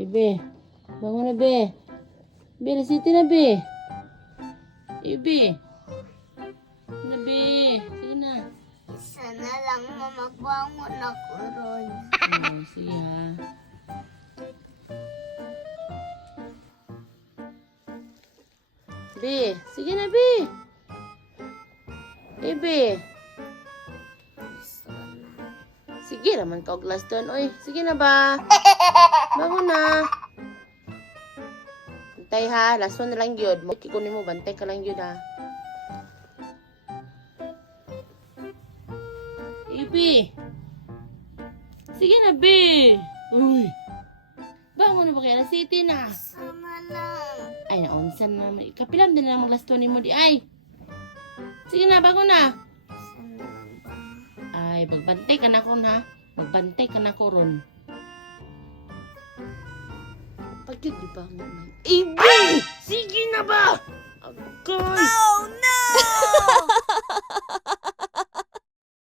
Ibe. Bangun na, be. Be, lasiti na, be. Ibe. Na, be. Sige na. Isa na lang magbangon ako ron. Oh, sige ha. Be, sige na, be. Ibe. Sige naman ka og last doon. Oy, sige na ba? Bangon na. Bantay ha, last one na lang yun. Kikunin mo, bantay ka lang yun ha. Ibe. Sige na, be. Uy. Bangon na ba kaya? City na. Isa na lang. Ay, naunsan na. Kapilam din na mag last one mo di. Ay. Sige na, bangon na. Isa na lang ba? Ay, magbantay ka na ko ha. Magbantay ka na ko ron. Pagkid di ba mo na? Ibe! Sige na ba? Agay!